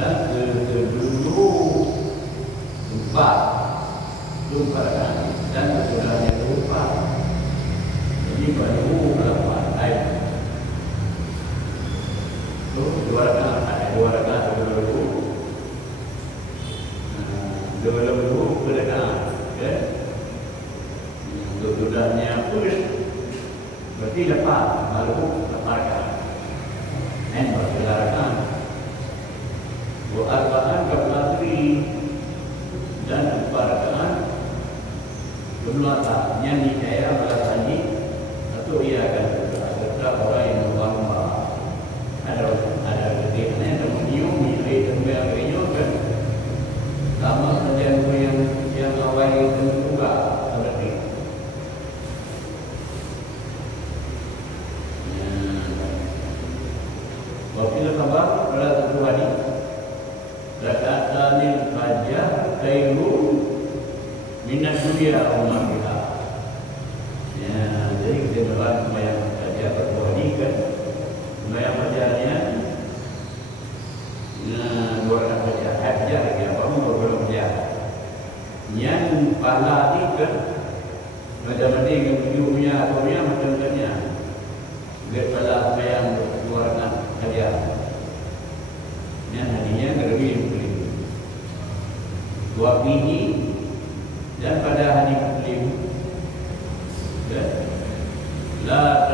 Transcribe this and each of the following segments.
dan kedua empat dan kesudahnya lupa. Jadi baru lapan ayat. Itu dua rakaat, ada dua rakaat dulu. Dulu berdekat, ya. Kesudahnya putus. Berarti lepas baru lepaskan. Bersaudarakan. Arba'an kablatri dan lepaskan. Bermata nyanyi saya berasani atau ia akan serta orang yang berlamba. Ada ketika ada menyium milik dan sebagainya kan. Sama saja yang awal itu juga seperti. Waktu kabar pada satu hari rakaatanil fajr khairu minat dunia umar kita. Ya, jadi kita berbuat sembahyang saja berbuat kan. Sembahyang fajarnya, dua rakaat saja. Fajar kita bangun berbelum fajar. Yang pahala ni kan, macam-macam yang tujuhnya atau yang macam-macamnya. Daripada sembahyang dua rakaat saja. Yang hadinya lebih dua biji. Dan pada hari Muslim, la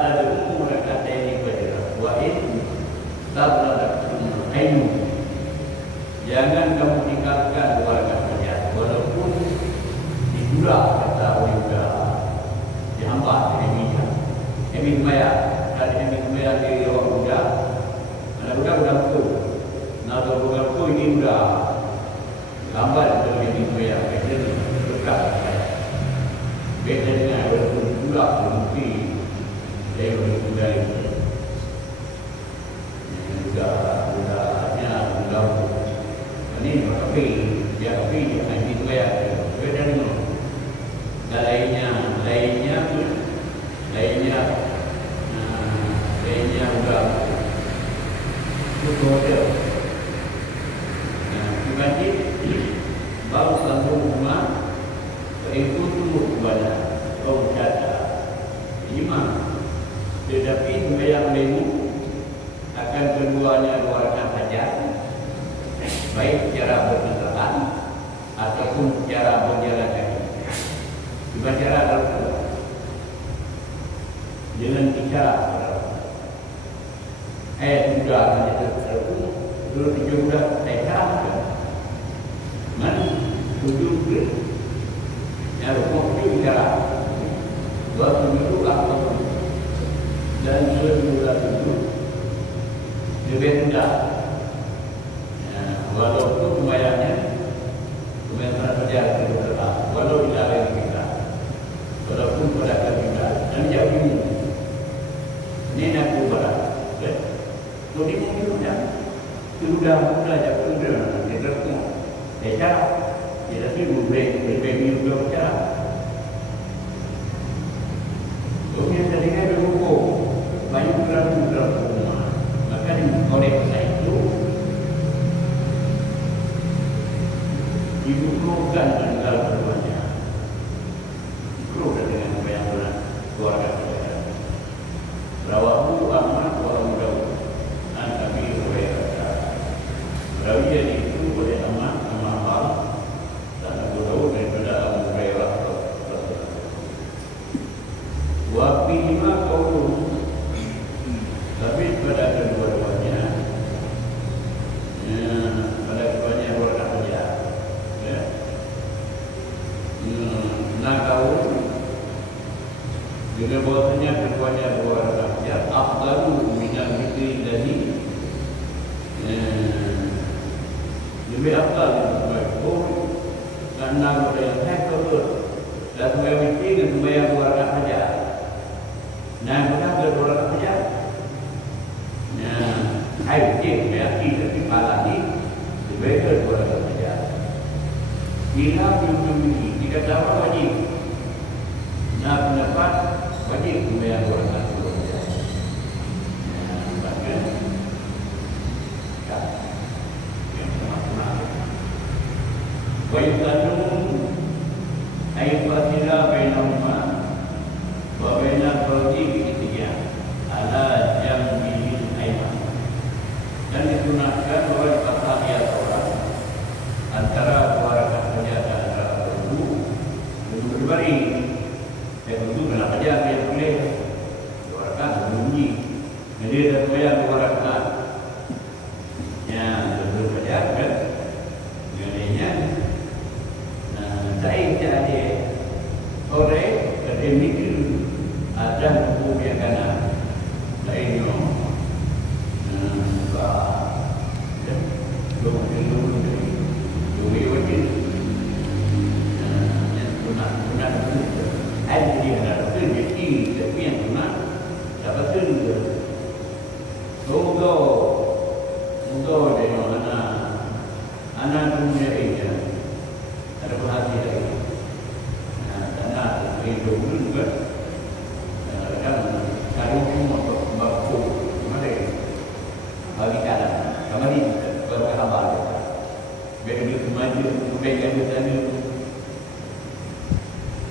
tad'u raka'ataini fajr wa in tablaghtum ainu. Jangan kamu tinggalkan dua rakaat fajar walaupun dibudak kata juga dihambat demikian. Emin maya, ada emin maya di waktu budak. Ada budak betul. Nah, budak tu ini budak. Lambat untuk ini saya kata dekat. Beda dengan budak mungkin saya berbudak itu. Budaknya budak. Ini tapi dia ini saya beda dengan. Dan lainnya budak. Itu dia. Nanti baru satu rumah ikut tunggu kepada kau kata lima. Tetapi sembahyang lemu akan keduanya dua rakaat saja, baik cara berkendaraan ataupun cara berjalan kaki. Dua cara adalah dengan isyarat. Sudah hanya terlalu dulu juga saya mana tujuh ke yang waktu bicara waktu itu apa dan sudah tujuh lebih rendah walaupun semuanya terjadi walau tidak ada kita walaupun pada kita dan jauh ini nak berat jadi mungkin sudah jatuh kita semua cara kita sih berbeda cara. Kemudian tadinya berbuku banyak berapa rumah. Maka oleh karena itu dibukukan dengan keluarga. Keluarga dengan banyak keluarga. Rawahu aman wa mudah. Tapi Rawiya itu boleh aman dan Abu Dawud daripada Abu Hurairah. Wa bihima qaulun. Tapi pada kedua-duanya pada keduanya dua rakaat saja. Ya. Nakau juga bahasanya keduanya dua rakaat saja. Afdalu minal zikri dari lebih afdal sebagai karena budaya saya betul dan sembahyang witri dan sembahyang dua rakaat saja. Nah, kita dua rakaat saja. Nah, saya witri berarti tapi malam ini sebagai dua rakaat saja. Bila belum jika dapat wajib. Nah, pendapat wajib sembahyang dua rakaat saja. Nah, dia dah bayar 2 rakaat. Ya, betul bayar kan? Nilainya. Saya ada orang akademik ada hukum yang kena lainnya.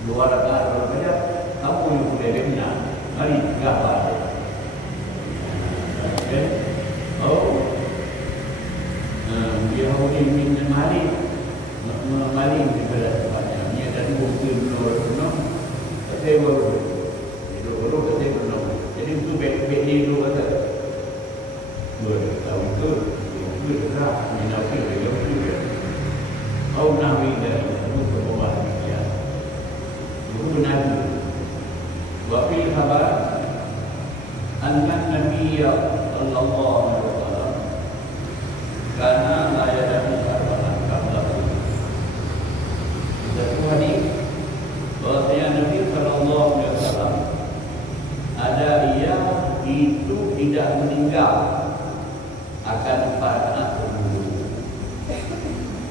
Luar agak kalau kerja, kamu yang boleh benar. Mari gambar. Okay. Oh, dia boleh minta mari daripada tempatnya. Dia dah mungkin menurut tapi baru kata benar. Jadi itu baik dia dulu kata. Tahu itu bergerak minapin dia. Oh, nabi dari itu berubah. Nabi wa fil khabar anna nabiyya sallallahu alaihi wasallam kana la yadahu arba'an qablahu. Satu hadis bahwasanya Nabi sallallahu alaihi wasallam ada ia itu tidak meninggal akan 4 rakaat dulu.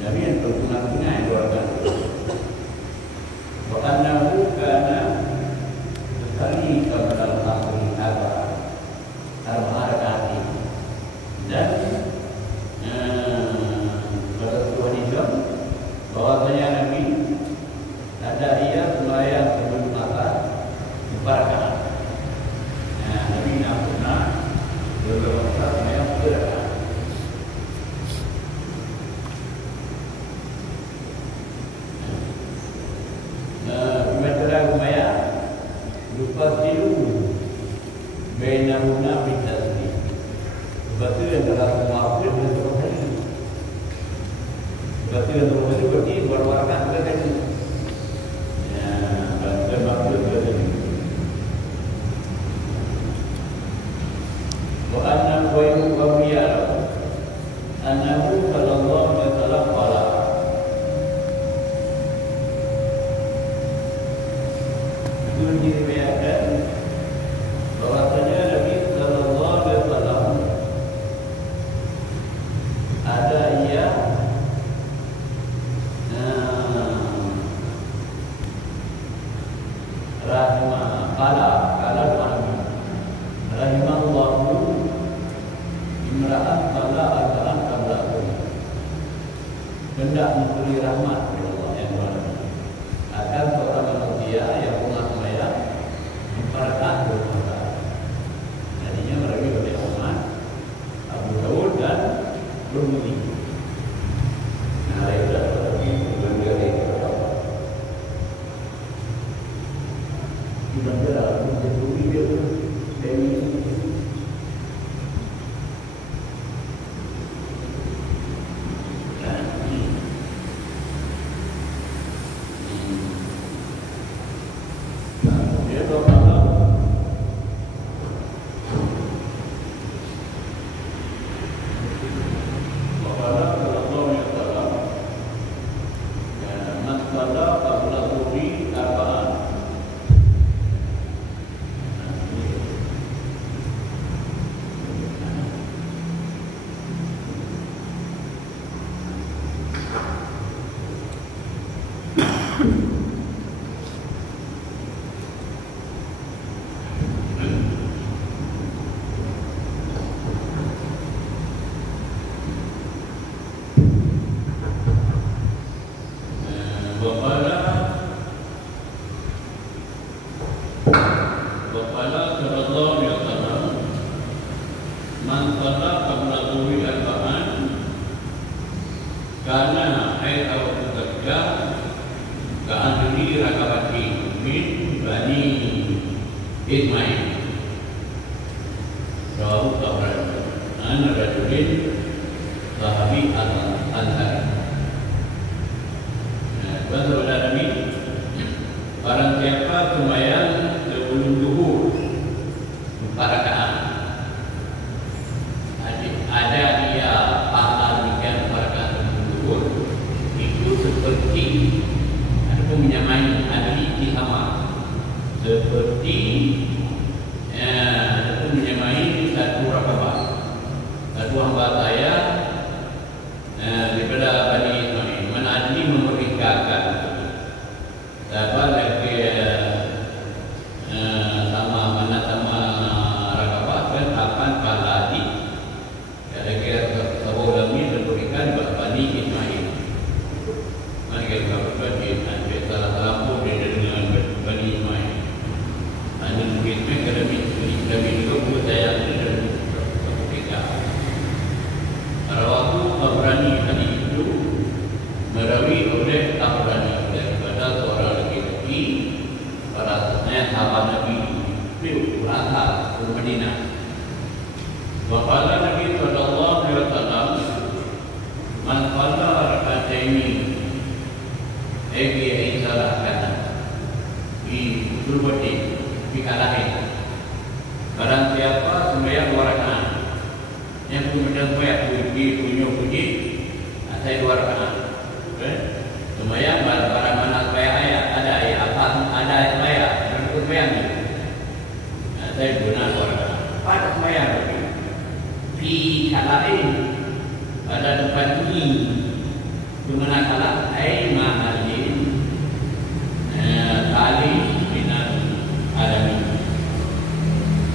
Nabi yang berguna-guna keluarga wa annahu kana sekali qabla al-akhir arba'a rakaat. Dan pada sebuah hadis bahwasanya Nabi ada ia sembahyang sebelum asar 4 rakaat. Nabi nak pernah sebelum asar sembahyang 4 rakaat. Fasilu bainahuma bitasbih. Betul yang dalam muafir dan berkali. Betul yang berkali berarti berwarna berkali. Ya, dan maksud berkali. Wa anna khairu awliya annahu sallallahu alaihi wasallam qala diriwayatkan bahwasanya Nabi sallallahu alaihi wasallam ada ia rahimallahu imra'an qala al-Qur'an qablahu. Hendak memberi rahmat kepada Allah yang Maha akan seorang manusia yang rakaat berdoa. Jadinya mereka oleh Umar, Abu Daud dan Tirmidzi. Nah, itu adalah berdiri kepada Allah. Sementara menjadi dia dari karena air awak bekerja keanduni rakabati min bani Ismail. Rahu rajulin sahabi al-ansari. Kata Nabi, barang siapa sembahyang sebelum zuhur 4 rakaat, ada dia pahalanya 4 rakaat sebelum zuhur, itu seperti ataupun menyamai ahli sama seperti ataupun menyamai satu rakabah, satu hamba saya daripada Bani Ismail. Mana ahli memerintahkan dapat lagi sama mana sama rakabah kan akan paladi kira-kira sebuah lagi memberikan Bani Ismail. Mari kita berkaji nanti salah satu dengan Bani Ismail. Anda mungkin kerana Nabi juga percaya dengan kita. Rawatu Tabrani tadi itu merawi oleh Tabrani daripada seorang lelaki rasanya sahabat Nabi itu berasal dari Madinah. Waqala Nabi sallallahu alaihi wasallam, man qala rak'ataini egi salatkan di berbudi di kalahin. Barang siapa sembahyang 2 rakaat, yang kemudian puji, saya 2 rakaat. Sembahyang barang mana ayat ada ayat apa ada ayat berikut sembahyang ni. Saya guna 2 rakaat. Pada sembahyang di kalahin pada tempat ini guna kalah mahalin tali binan alami.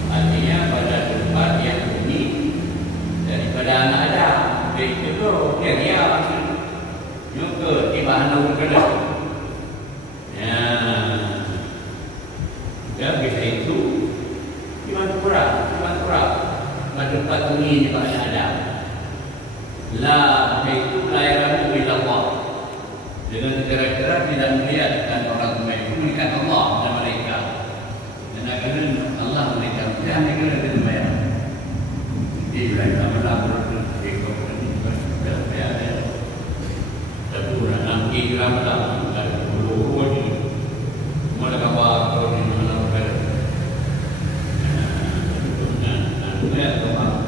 Artinya pada tempat yang unik daripada anak Adam. Itu dia juga tiba-tiba berkata. Ya, bisa itu cuma kurang pada tempat unik pada Adam. La itu layaran bila Allah. Dengan kira-kira tidak melihatkan orang sembahyang, melihat Allah dan malaikat. Dan akhirnya Allah malaikat jangan kira dia sembahyang. Dia bilang sama-sama berdoa di kota ini. Tapi orang nak kira malam ada dua ni. Mana kabar kau ni malam pada? Nah,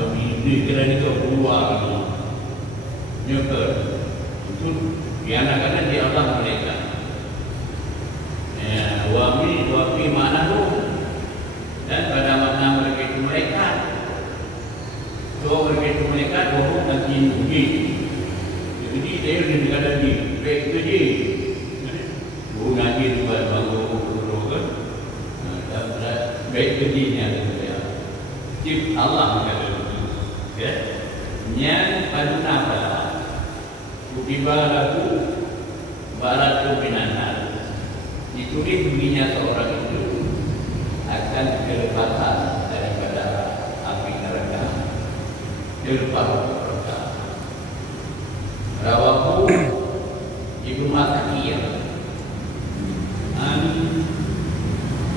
kami ini kira ni kau keluar ni. Nyukur itu dianak-anak di Allah mereka. Wafi mana tu? Dan pada mana mereka itu mereka? So mereka itu mereka bohong dan tinggi. Jadi dia dikatakan di baik tu bohong lagi tu bangun kan? Baik tu dia Cip Allah mengatakan. Ya, yang pada apa? Kutiba lagu baratu binanal. Ditulis dirinya seorang itu akan terlepas daripada api neraka. Terlepas neraka. Rawahu Ibnu Atiyah an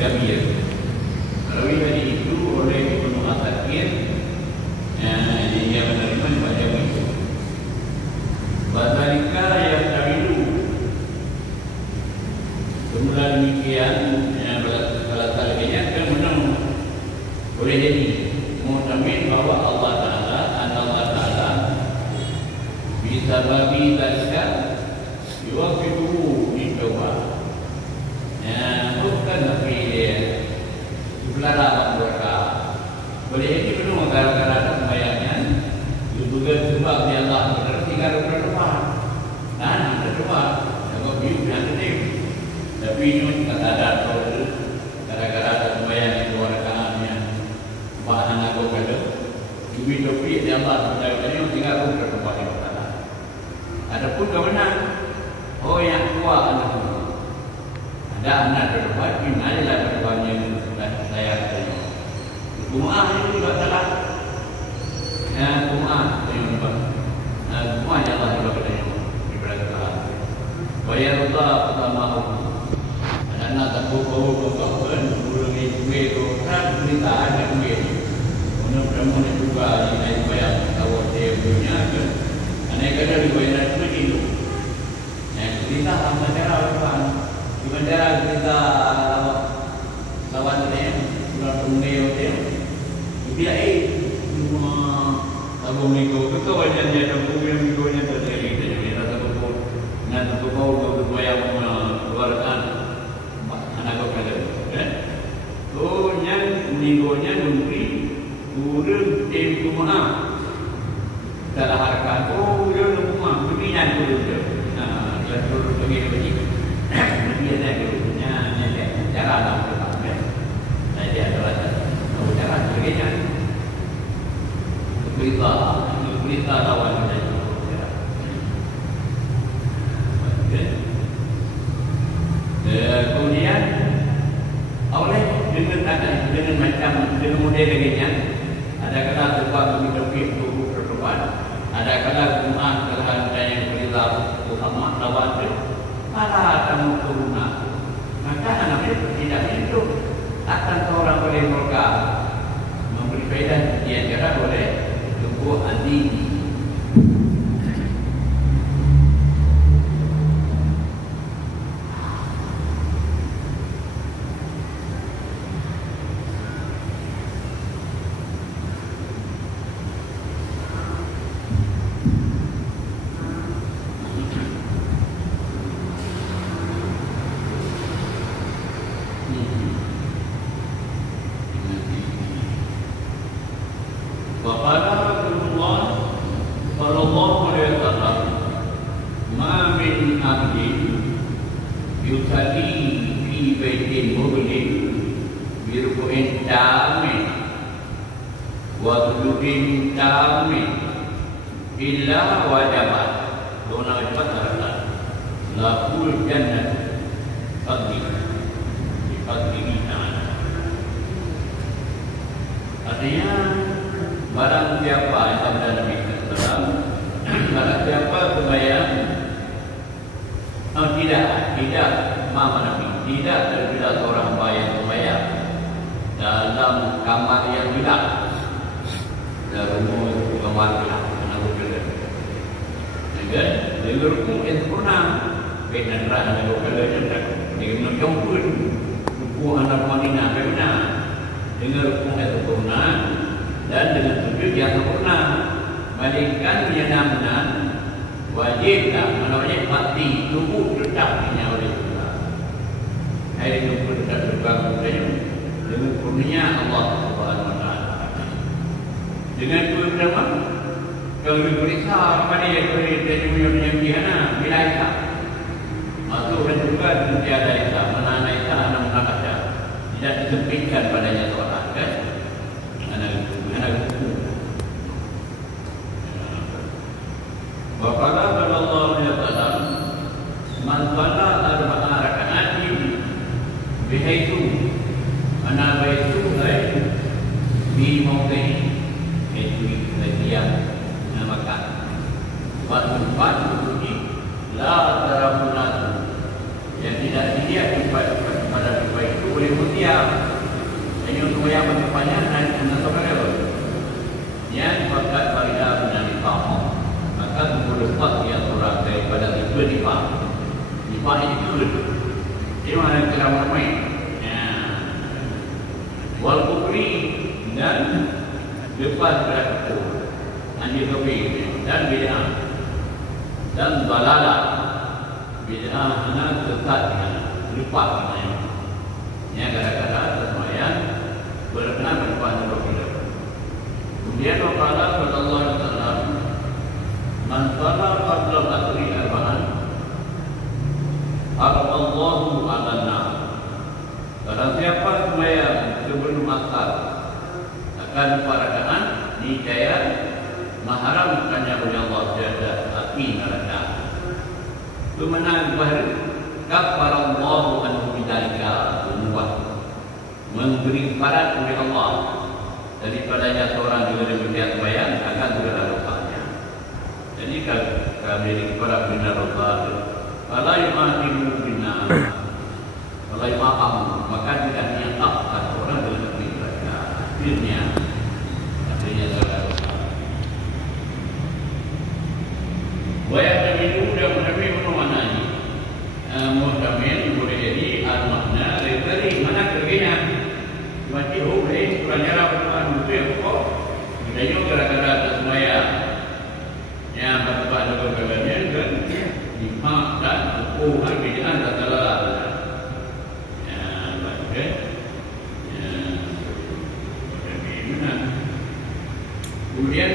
Kabir. Rawi tadi itu oleh Ibnu Atiyah yang menerima baca itu. Batalika yang tabidu. Semula demikian, kalau talinya kan menang boleh jadi mutamin bahwa Allah Taala bisa bagi talikan yuafidu dicoba. Bukan tapi dia sebelah mereka boleh jadi penuh gara-gara sembahyangnya. Juga sebab dia Allah tinggal berdoa. Dan berdoa sebab dia nanti. Tapi ini kata ada gara-gara sembahyang itu rakaatnya. Bahan aku kata, Jubi topi dia Allah tinggal berdoa di sana. Adapun kemenang, oh yang tua anak ada anak berdoa, ini adalah berdoanya yang saya terima. Jemaah itu juga salah. Jemaah yang semua yang Allah juga berdoa di belakang. Bayar Allah pertama anak tak berapa-apa pun dulu ni duit tu kan berita ada duit. Mana-mana juga juga di naik bayang tahu dia punya kan. Aneh kata di bayang seperti itu. Yang cerita sama cara orang, cuma cara cerita lawan dia, orang pemulih dia. Dia cuma tahu minggu itu wajar dia ada minggunya terjadi. Jadi rasa betul, nanti tu kau bayang keluarkan anak kau kata, kan? Oh, yang minggunya memberi turun tempo mana? Dalam harga oh, dia rumah begini turun dia. Dia turun begini. Dia ada punya cara lah kan. Nah, dia adalah cara sebagainya. Berita lawan dia. Kemudian oleh dengan macam dengan model lainnya ada kala sebab lebih berdepan ada kala rumah terhadap yang berita utama lawan itu para tamu turuna maka anak itu tidak hidup akan seorang boleh mereka memberi faedah di antara boleh tumbuh anti memberi parat oleh Allah daripadanya seorang juga demikian bayang akan segala dosanya. Jadi kami para benar Allah kalau yu'aqibu bina kalau yu'aqam maka tidak nyatap orang dengan mereka akhirnya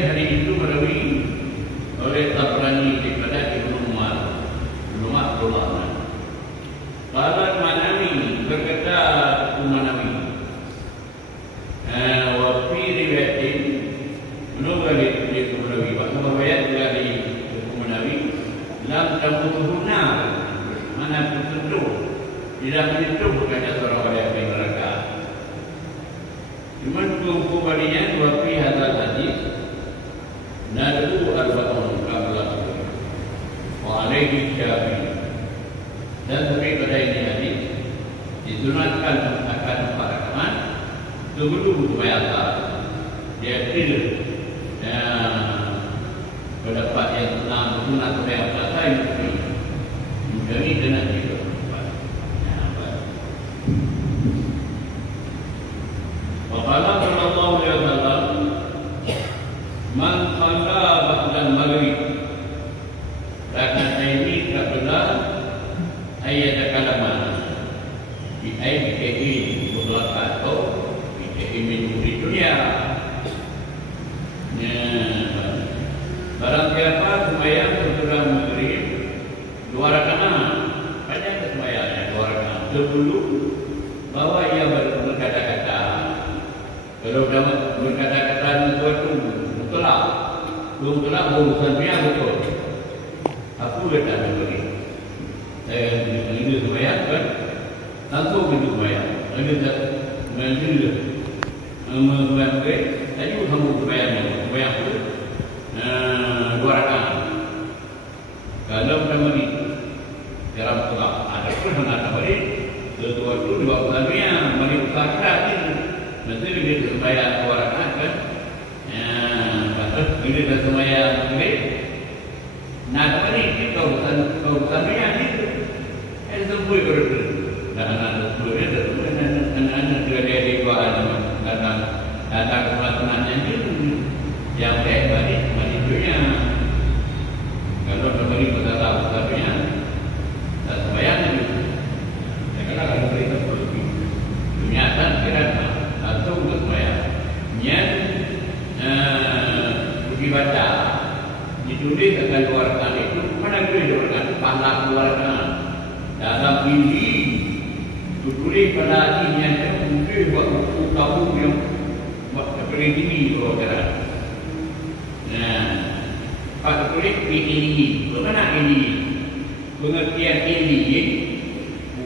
hari itu melalui oleh Tabrani daripada Ibnu Umar Abdullah. Qala Manami berkata Manami wa fi riwayatin menurut itu melalui bahasa riwayat dari Manami lam tamutuhuna mana tertentu tidak menyentuh kepada seorang wanita di neraka. Cuma kembalinya wa fi hadzal hadis nadu arba'un qabla wa alaihi syafi'i. Dan sampai pada ini hadis disunatkan akan para kawan sebelum bayar dia tidak pendapat yang sunat bayar saya menjadi dengan itu. Waqala sallallahu alaihi wasallam man qala ba'da al-maghrib rak'ataini qabla ayat kalama di ayat ini mutlak atau di dunia. Barang siapa sembahyang sesudah maghrib 2 rakaat, banyak sembahyangnya 2 rakaat sebelum bahwa ia berkata-kata. Kalau dapat berkata-kata sesuatu mutlak, belum mutlak urusan dia betul. Aku kata begini. Saya ini sembahyang kan, langsung itu sembahyang. Ada tak menjadi membayang tadi kamu sembahyang itu 2 rakaat. Kalau pertama ni dalam sholat ada pun hendak beri sesuatu 2 bulannya mari sakrat ini mesti dia sembahyang 2 rakaat kan. Lepas bila dah sembahyang maghrib nak beri kau sembahyang itu sembuh berdoa. Dan anak sebelumnya anak dia dua datang kematanya itu yang baik balik dunia. Kalau berbalik bersalah sebabnya tak sembahyang itu. Saya kalau beri seperti dunia kan kira langsung bersembahyang. Yang baca ditulis akan 2 rakaat itu mana boleh 2 rakaat pahala 2 rakaat. Dalam ini tulis pada ini yang mungkin buat buku kamu yang buat seperti ini saudara. Nah, pak tulis ini, bagaimana ini? Pengertian ini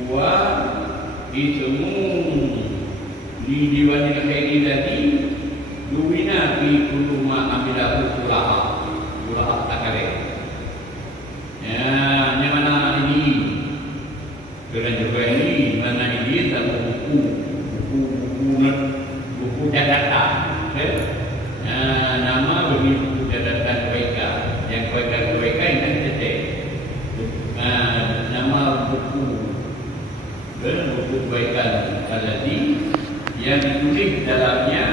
buat di semua di diwan yang ini tadi duwina di kuluma amilah ulah takare. Ya, yang mana ini? Kerana juga ini mana ini dalam buku catatan. Nama bagi buku catatan KPK yang KPK ini cetek. Nama buku kebaikan alladhi yang ditulis dalamnya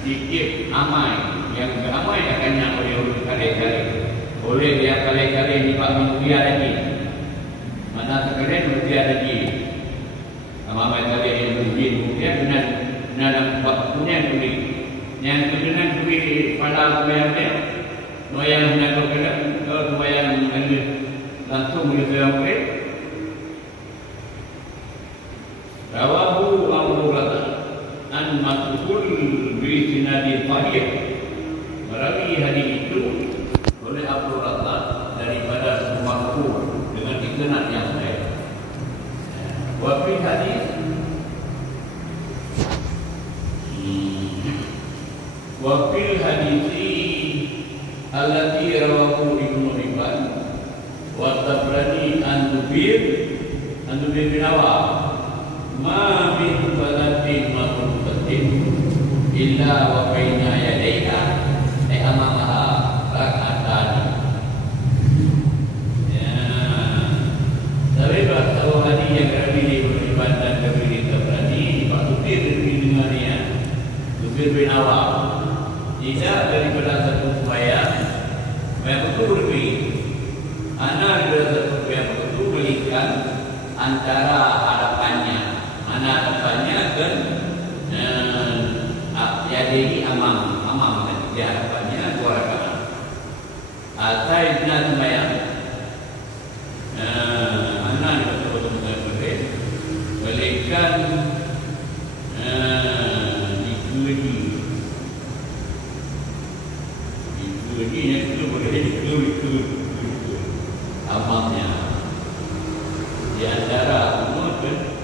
sedikit amai yang beramai akan yang oleh kali-kali oleh dia kali-kali di Pak Mutia lagi. Mana sekalian mesti ada di amai kali yang mungkin dengan waktunya tulis yang dengan tulis pada bayarnya bayang nak kena kalau bayang langsung boleh sampai rawahu Abu-Hurairah an Mas'ud bi sinadin sahih. Merawi hadis itu oleh Abu-Hurairah daripada Makhluk dengan isnad yang sahih. Wa fi hadis wa fil hadisi allati rawahu Ibnu Hibban wa Tabrani an Zubair bin Awam ma min falatin maqrubatin illa wa baina yadayka amamaha rak'atan. Ya, tapi kalau hadis yang berbeda berbeda dan berbeda Tabrani maksudnya dengannya Zubair bin Awam tidak daripada satu sembahyang yang betul berbeda. Anak daripada satu yang betul berikan antara hadapannya, mana hadapannya dan jadi amam kan di hadapannya 2 Begini itu boleh itu amalnya. Di antara umur kan,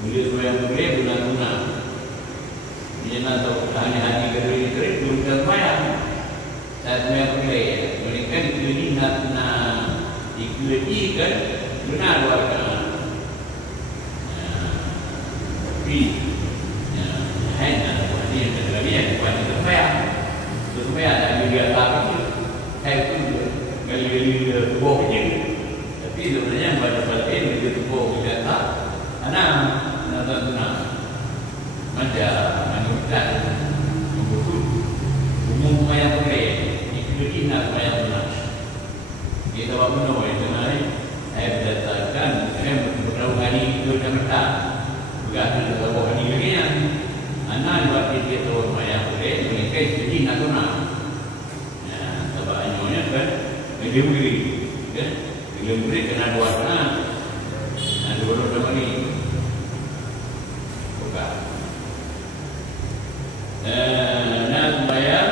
bila yang boleh guna-guna. Dia nak tahu hanya kering guna semayang. Saat semayang boleh. Mereka ini nak ikut kan benar warga. Tapi hanya dia terlebih kepada semayang. Supaya ada juga lagi saya itu gali-gali tubuh je. Tapi sebenarnya pada ini dia tubuh tidak tak. Anak macam manusia umum yang boleh ikut nak yang benar. Kita apa pun itu nanti saya berdasarkan saya beberapa kali itu kerja juga ada beberapa kali lagi yang anak waktu kita tahu yang boleh mereka jadi nak guna. Sebab anyonya kan delivery, kan delivery kena dua kena, dua ni. Buka. Nak bayar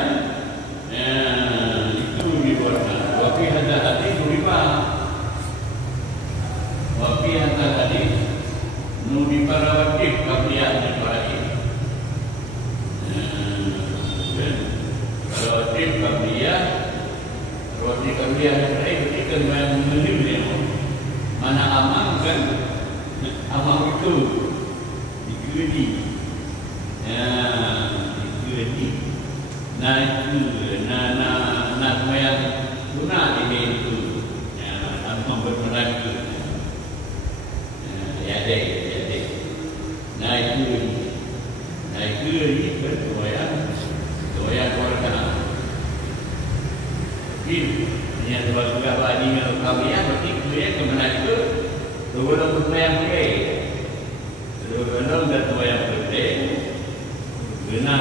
itu dibuatkan. Wafi hadal hadis riba. Wafi hadal hadis nudi para wajib kabliah dan para Roti kabliah yang baik ketika menyembelih mana amal kan amal itu dikudi dikudi nah itu nak yang guna ini itu amal bermeragu ya deh nah itu ini doyan keluarga. Ini sebab juga bagi kami berarti dia kebenaran itu sebelum yang boleh sebelum dan yang boleh benar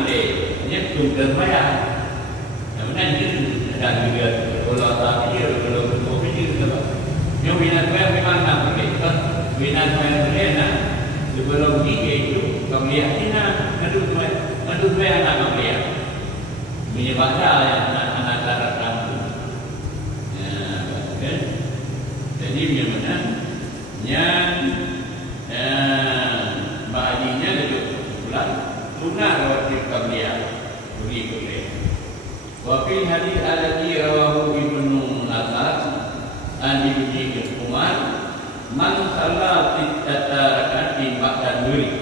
ini dia sudah bayar. Kemudian itu ada juga kalau tadi kalau berkopi juga yang benar bayar memang tak boleh benar bayar boleh nak sebelum itu kami yakin madu bayar nak bayar menyebabkan anak darah kamu. Kan? Jadi bagaimana? Yang bahagiannya itu pulang tunah wajib kabliah beri boleh. Wafil hadis alati rawahu ibnu Nasr an ibni Umar man salat rakaat ba'da dhuhr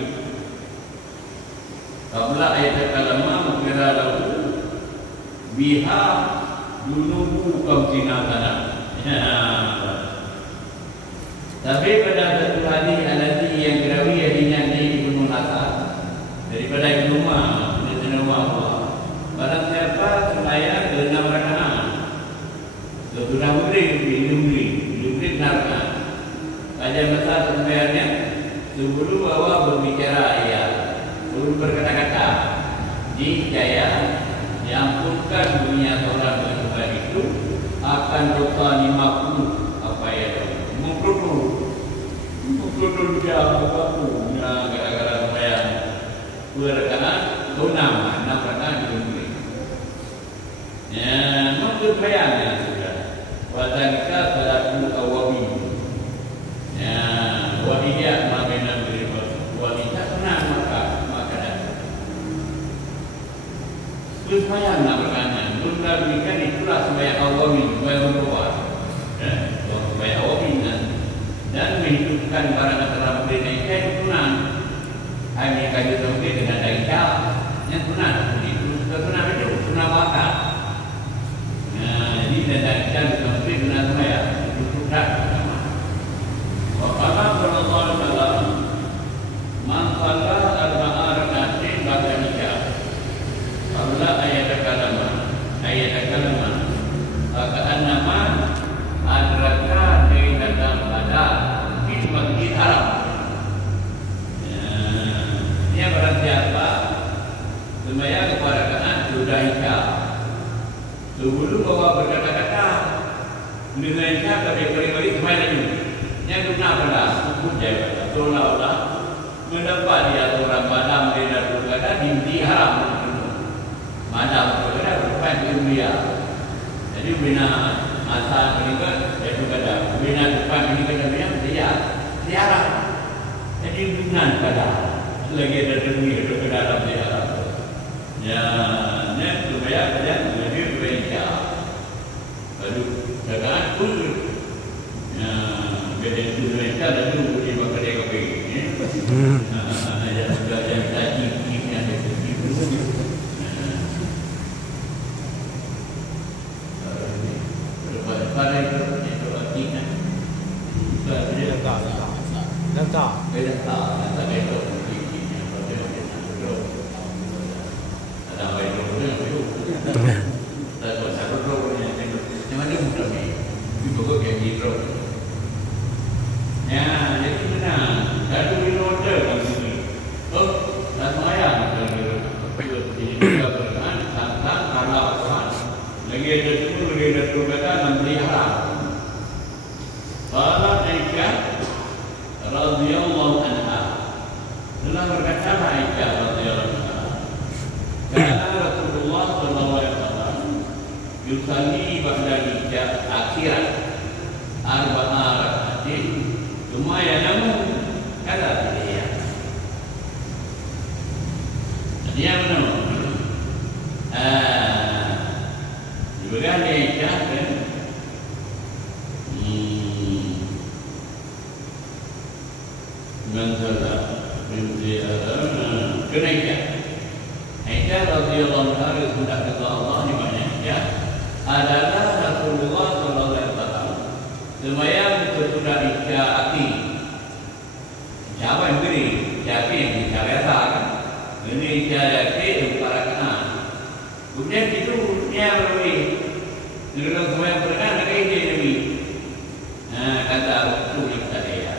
qabla ayat kalama mukira lahu biha dunubu kamsinatana. Tapi pada satu hadis alati yang kerawiyah dinyanyi Ibnu Nasr daripada Ibnu Umar barang siapa sembahyang 6 rakaat sudah boleh dilumri narka kajian besar sembahyangnya sebelum bawa berbicara sebelum berkata-kata jika diampunkan dunia orang bersumpah itu akan dosa 50 apa ya mengkutul dia berpaku gara-gara sembahyang 2 rakaat 6 rakaat dilumri maksud bayangnya sudah wadhalika salatu awami wahiyya ma'bina beribat wahiyya senang maka terus bayang nak berkata bunda berikan itulah sembahyang awami sembahyang berdoa sembahyang awami dan menghidupkan barang terang berikan itu senang hanya kayu sampai dengan daisyah yang senang itu senang itu senang wakar. Jadi daisyah sampai dengan sembahyang itu tak sama. Waqala sallallahu alaihi wasallam man shalla arba'a raka'atin ba'da isya qabla ayat kalama ka'annama adraka lailatal qadar fi masjid haram. Dia barang siapa sembahyang 2 rakaat sudah isya sebelum bawa berkata-kata dengan isya kali-kali sembahyang lagi yang guna pada hukum jaya seolah-olah mendapat dia orang malam dia dah berkata di haram malam berkata berpan dunia Jadi bina asal meningkat, saya juga ada bina depan meningkat dan bina ziarah. Jadi bukan pada lagi ada dunia ke dalam ziarah. Ya, supaya lebih berbeza. Lalu sekarang pun beda Indonesia dan dulu di Bakar Kopi. Ada sudah yang tadi yang ada itu. Pada itu artinya. Beda tak. Beda tak. Ada itu. Ada apa itu? Ada satu program yang mana mudah ni. Ibu kau yang hidro. Ya, jadi benar. Satu kilometer kan ini. Oh, dan lumayan kalau ini juga berenang, tantang, kalau kan. Lagi ada tu, lagi ada tu kata memelihara. Salat Aisyah radhiyallahu anha. Dalam berkata Aisyah radhiyallahu anha. Karena Rasulullah sallallahu alaihi wasallam yusalli ba'da al-isya akhiran arba'a rak'atin thumma yanamu kata dia. Dia benar. Juga Aisyah kan mengajar kenaikan. Aisyah radhiyallahu anha sudah kata Allah di mana ya adalah Rasulullah sallallahu alaihi wasallam sembahyang sesudah isya akhir. Siapa yang beri? Siapa yang biasa kan? Ini isya akhir para kanan. Kemudian itu dia lebih dalam sembahyang berkan ada ide lebih. Kata Rasul tadi ya.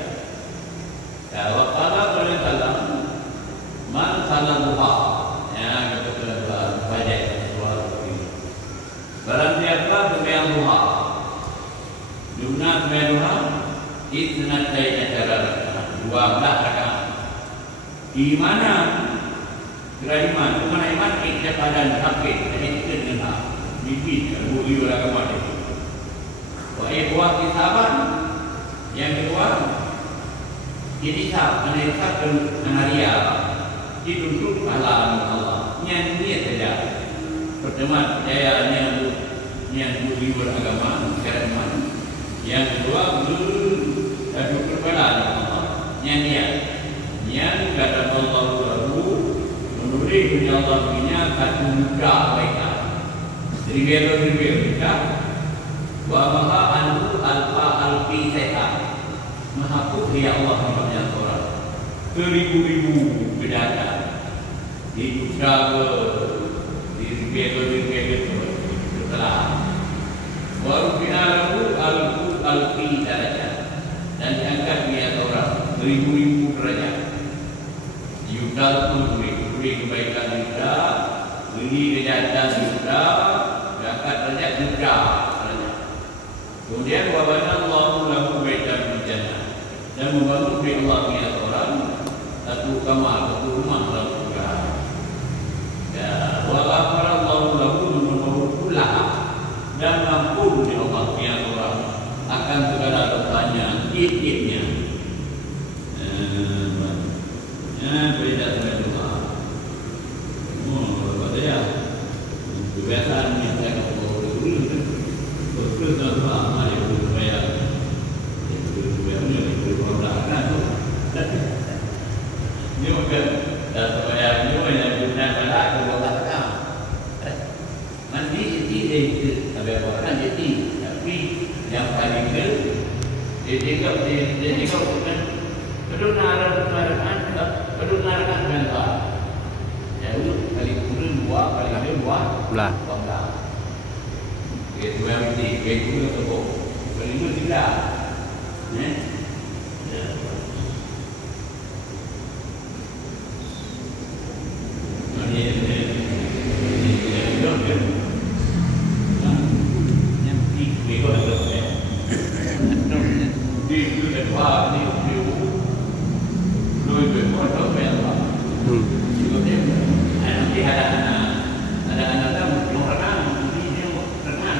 Kalau Allah beritahu man salat duha barang siapa sembahyang duha, jumlah sembahyang duha isnatai asyara rakaat, 12 rakaat. Di mana iman? Di mana iman? Kepadan sakit, jadi kita dengar bibit budi agama itu. Wa ikhwah kisaban. Yang kedua, kitab menerima menaria dituntut Allah. Yang ini saja. Pertama percayaannya yang budi beragama secara iman. Yang kedua beradu perbuatan Allah. Yang kata Allah lalu menurut dunia Allah punya satu muda mereka. Ribuan mereka. Wa maha anhu alfa alfi seha. Maha putri Allah namanya orang. Beribu-ribu berdatang di Jawa. Bego setelah baru finalu alfi darajat dan diangkat dia orang ribu-ribu derajat. Yuda pun beri kebaikan yuda, beri kejahatan yuda, diangkat derajat yuda. Kemudian wabana Allahu lahu baitan fil jannah dan membangun bagi Allah punya orang satu kamar, satu rumah dalam surga. Ya, wala farallahu lahu kullaha dan mampu di Allah yang orang akan segala dosanya tiap-tiapnya. Beda dengan doa. Apa dia? Kebiasaan yang saya katakan dulu betul doa mari supaya itu berbelakang tu. Ini bukan dan supaya ini yang guna pada berbelakang. Nanti itu ada orang jadi tapi yang paling jadi kalau bukan kedunaran mental. Jadi kali dua belah. Itu yang itu tu. Kali itu tidak. Ada anak-anak yang renang, dia renang.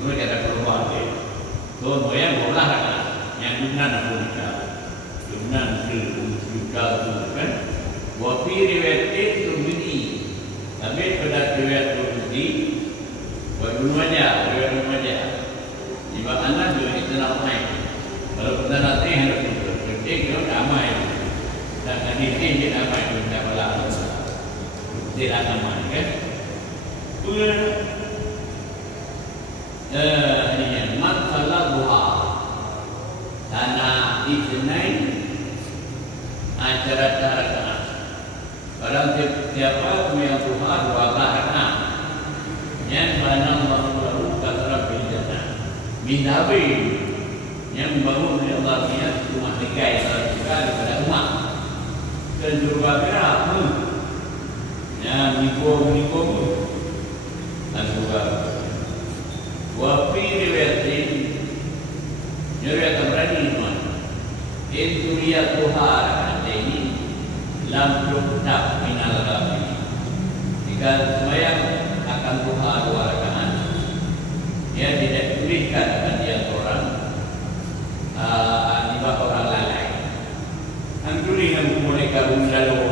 Mereka ada perubahan dia. Tuan moyang bola kan, yang Yunan aku nikah, Yunan juga tu kan. Wafi riwayat itu begini, tapi pada riwayat itu begini, bukan aja, riwayat aja. Jika anak juga itu namai, kalau kita nanti harus kerja kita damai, dan nanti dia damai kita belah, tidak damai kan? Ini masalah doa, tanah Isnin acara-acara. Barang siapa yang doa 2 rakaat, yang mana baru kasar berjana, minawi yang bangun dari Allah niat rumah tikai daripada rumah dan juga berapa, yang mikro dan juga wafi riwayatin riwayat berani man itu lihat Tuhan ini lam yuktab minal rabi. Jika sembahyang akan duha 2 rakaat, dia tidak tuliskan kajian orang akibat orang lalai. Angkuri yang mulai kabung lalu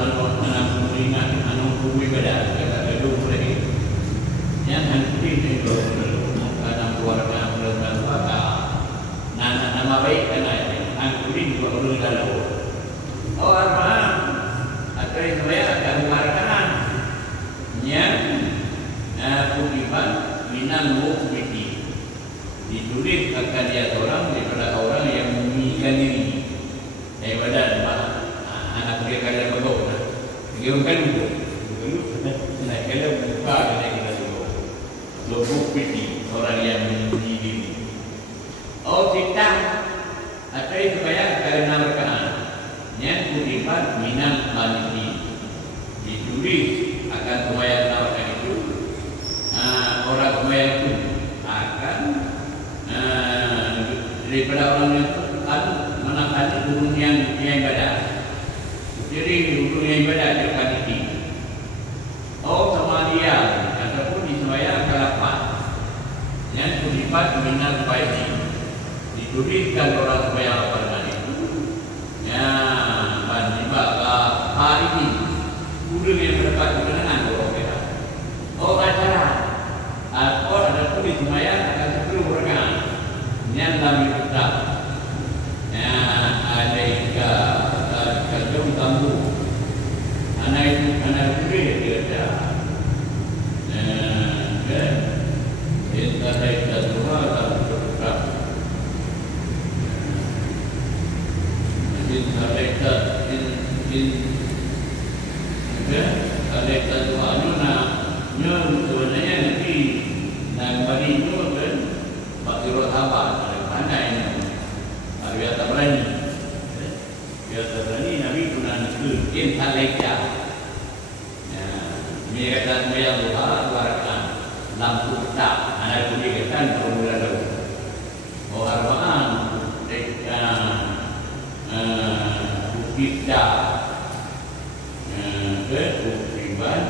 anak mengingat anak bumi beda kata lalu mulai yang angkuri itu karena 2 rakaat berlalu nama baik kena angkuri juga perlu lalu. Oh apa? Atau saya akan mengatakan yang kudiban minal mukmini ditulis akan dia orang daripada orang yang menginginkan diri daripada anak dia kalian betul. Dia bukan itu. Nah kalau buka kita dulu. Mukmini orang yang menginginkan diri. Oh kita atau saya karena rekaan yang kudiban minal maliki ditulis akan sembahyang rakaat itu orang sembahyang itu akan daripada orang itu akan menangani urun yang ibadah. Jadi urun yang ibadah dekat ini. Oh sama dia ataupun di sembahyang ke-8 yang kudiban minal maliki dituliskan orang sembahyang rakaat itu. Ya, hari ini guru yang mendapat kemenangan berbeda. Oh acara, atau ada tulis sembahyang akan 10 rakaat. Yang dalam kita, ya ada kajum tambu. Anak itu dia ada. Kan? Kita semua dalam berdoa. Mereka mereka doa sebenarnya nanti nak bagi itu kan fakir apa mana ini biasa berani Nabi pernah mungkin halaiya mereka sembahyang doa 2 rakaat lampu tak anak itu kan formula dulu oh arba'an kita beriman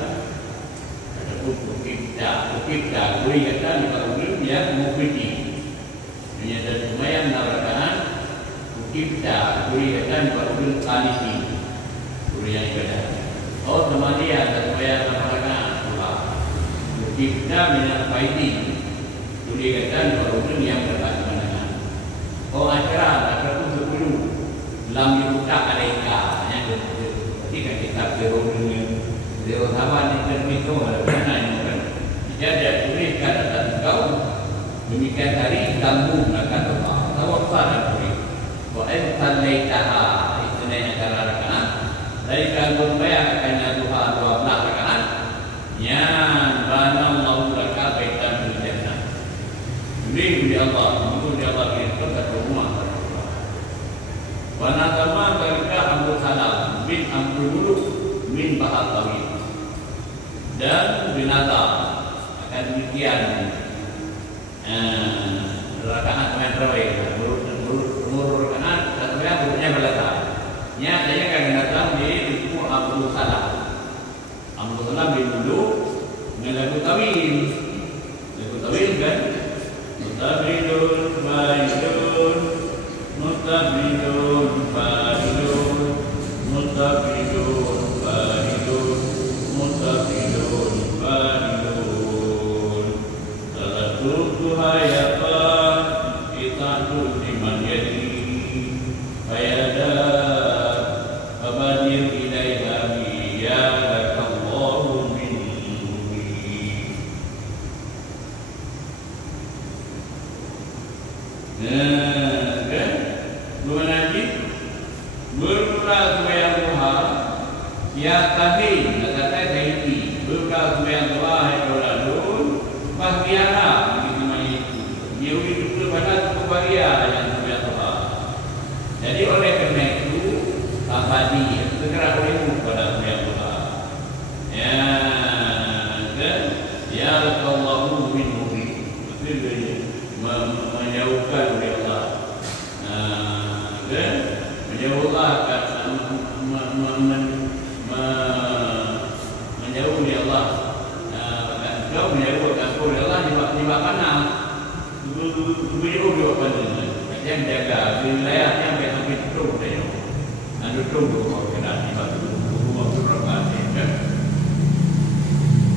ataupun kita boleh kata di bahagian yang mukmini ini ada sembahyang rakaat kita boleh kata di bahagian kanisi boleh yang ibadah oh sama dia ada sembahyang rakaat kita minat faidi boleh kata di bahagian yang berkat kemenangan oh acara ataupun 10 lam yuta alaika yang ketika kita zero sama di itu mana ini kan dia tuliskan atas kau demikian hari tanggung akan doa tawaf sana tulis wa entan laitaha itu yang akan rakaat dari kandung bayar akan doa 12 rakaat yang bana Allah laka baitan fil jannah ini Allah menurut Allah itu satu rumah wanatama barika amru salam bin amru dulu min bahal tawil dan binatang akan demikian rakaat main terawih menurut rakaat satu yang berikutnya belakang nya saya akan datang di ilmu amru salam bin dulu lagu tawil. Lagu tawil kan? Mutabidun faidun, mutabidun faidun, mutabidun faidun, mutabidun faidun. Salatu hayatan ita'dun liman yadi fayada abadir ilaiha biyadakallahu min nuri. Kan? Dua Nabi berbuka sembahyang duha. Ya tadi kata Zaidi berbuka sembahyang duha haidoladun bahagialah begitu itu. Dia hidup pada kebahagia yang sembahyang duha. Jadi oleh kerana itu abadi segera olehmu pada sembahyang duha. Ya kan? Ya Allahu min nuri. Betul menjauhkan oleh Allah. Dan menjauhkan menjauh dari Allah. Kau menjauhkan oleh Allah di mana? Menjauh di mana? Yang jaga wilayah yang sampai terus dia. Anu terus kena di batu rumah berapa kan?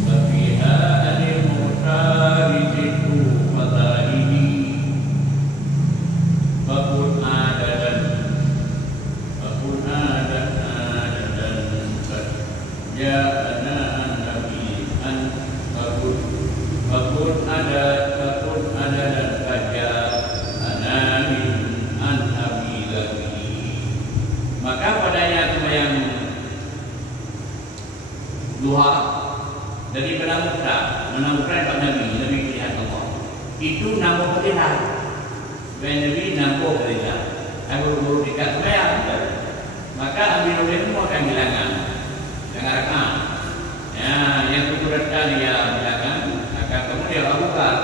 Tapi ada mutar itu mata ini. Fakun ada dan ya anak nabi an fakun ada dan saja anamin an nabi lagi. Maka padanya sembahyang duha dari menangkan Pak Nabi melihat Allah itu nama pilihan. Nabi nampak berita. Aku guru dekat sembahyang, maka ambil ulemu akan bilangan, jangan rakam. Ya, yang keturutkan dia bilangan akan kemudian Abu Bakar.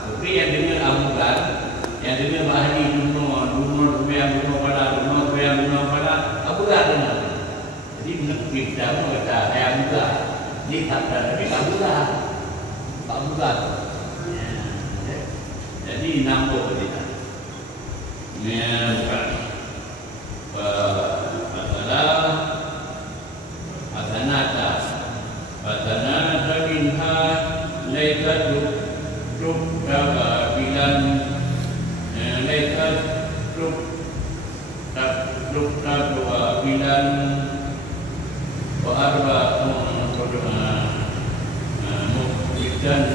Tapi yang dengar Abu Bakar, yang dengar bahari dunia pada Abu Bakar dengar. Jadi kita kata saya Abu Bakar, ini kata tapi Abu Bakar. Jadi nampak berita. Bukan Hasanata minha laita duk kabilan laita duk kabilan wa arba muqbidan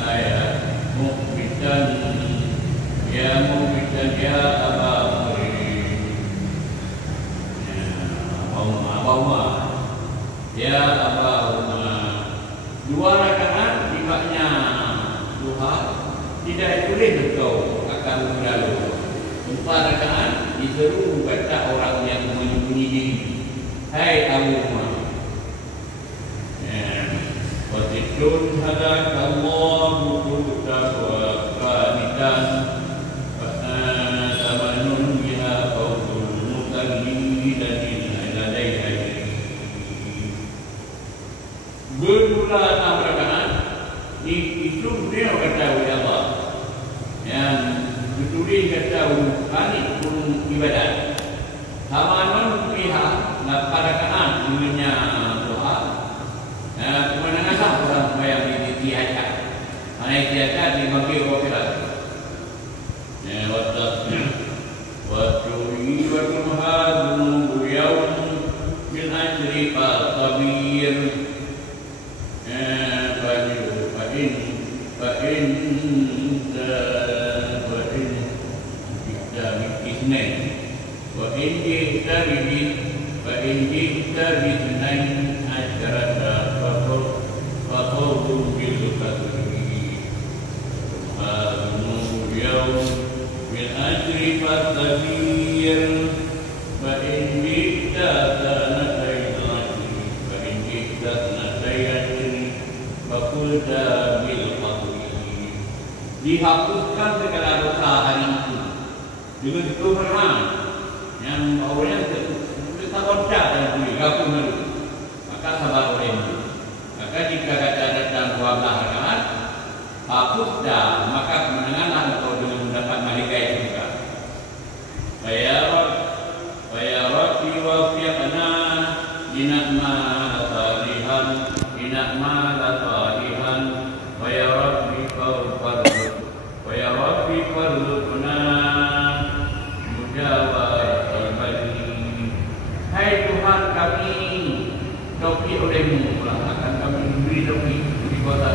ayat muqbidan ya muqbidan ya Aba Umar ya Aba Umar. Dua rakaat tiba-nya duha tidak boleh engkau akan berlalu. 4 rakaat diseru kepada orang yang menyembunyi diri. Hai Abu Umar. Watidun hadakallahu wa qanitan tamanun biha qawtul mutallidatin ladaiha. Bermula 6 rakaat itu dia kata oleh Allah yang ditulis kata hari pun ibadat. Tamanun biha 8 rakaat namanya doa. Kemenangan orang sembahyang di tiada. Hanya tiada dibagi wakilat. Waktu hadun yaum min ajri kabir. Fa'in jihta bithnain asharata faqawdu bil qadri hadun yaum min ajri kabir. Fa'in jihta faqulta bil qadri. Dihapuskan segala dosa hari itu dengan kekurangan yang awalnya kita kontak dan dihapus dulu. Maka sabar oleh itu. Maka jika kata datang belah dengan hapus dah, maka kemenanganlah engkau dengan mendapat malaikat itu juga. Bayarati wa fiqna dinakma salihan dinakma salihan bayarati farlukna mujawar al-bani. Hai Tuhan kami, taufiq olehmu lah akan kami beri taufiq di kota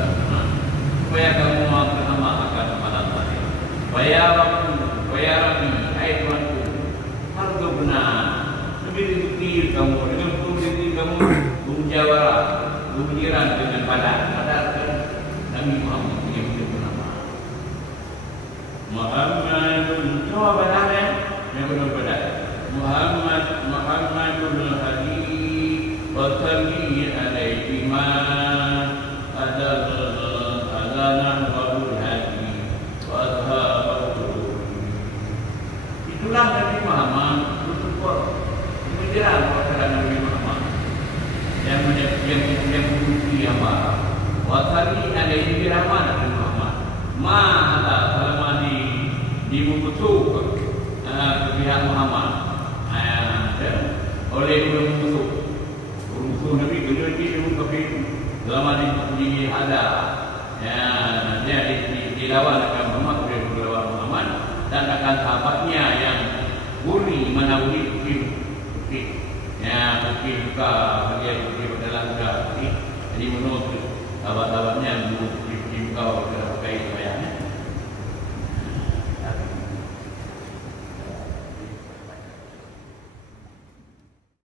supaya kamu akan amal-amal. Bayarati hai Tuhanku, fardu benar lebih bukti kamu dengan bukti kamu bermujawarah bermujiran dengan padan Nabi Muhammad yang bernama Muhammadun. Coba benar yang benar Muhammadun hadi wa salli alaihi ma adana wa hadi wa ashabahu. Itulah Nabi Muhammad bersyukur menjelang kepada Nabi Muhammad yang memiliki amal. Wasali alaihi birahman Nabi Muhammad. Ma'ala selama dimusuh ke pihak Muhammad oleh musuh Nabi selama dihada dia dilawan akan Muhammad oleh Muhammad dan akan sahabatnya yang buri menaungi bukti buka bagian bukti dalam bukti jadi menurut sahabat